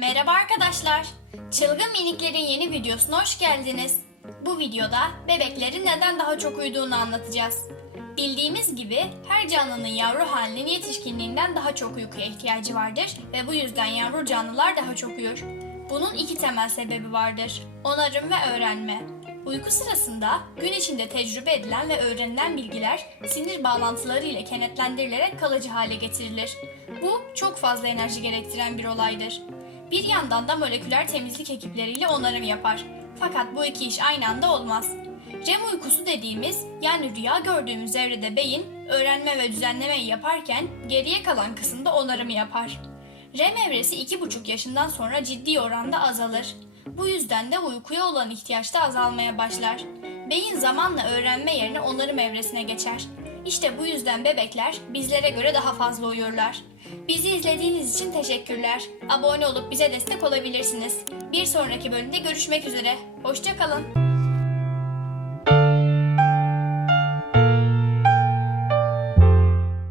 Merhaba arkadaşlar. Çılgın miniklerin yeni videosuna hoş geldiniz. Bu videoda bebeklerin neden daha çok uyuduğunu anlatacağız. Bildiğimiz gibi her canlının yavru halinin yetişkinliğinden daha çok uykuya ihtiyacı vardır ve bu yüzden yavru canlılar daha çok uyur. Bunun iki temel sebebi vardır. Onarım ve öğrenme. Uyku sırasında gün içinde tecrübe edilen ve öğrenilen bilgiler sinir bağlantıları ile kenetlendirilerek kalıcı hale getirilir. Bu çok fazla enerji gerektiren bir olaydır. Bir yandan da moleküler temizlik ekipleriyle onarım yapar. Fakat bu iki iş aynı anda olmaz. REM uykusu dediğimiz yani rüya gördüğümüz evrede beyin öğrenme ve düzenlemeyi yaparken geriye kalan kısımda onarımı yapar. REM evresi 2,5 yaşından sonra ciddi oranda azalır. Bu yüzden de uykuya olan ihtiyaç da azalmaya başlar. Beyin zamanla öğrenme yerine onarım evresine geçer. İşte bu yüzden bebekler bizlere göre daha fazla uyurlar. Bizi izlediğiniz için teşekkürler. Abone olup bize destek olabilirsiniz. Bir sonraki bölümde görüşmek üzere. Hoşçakalın.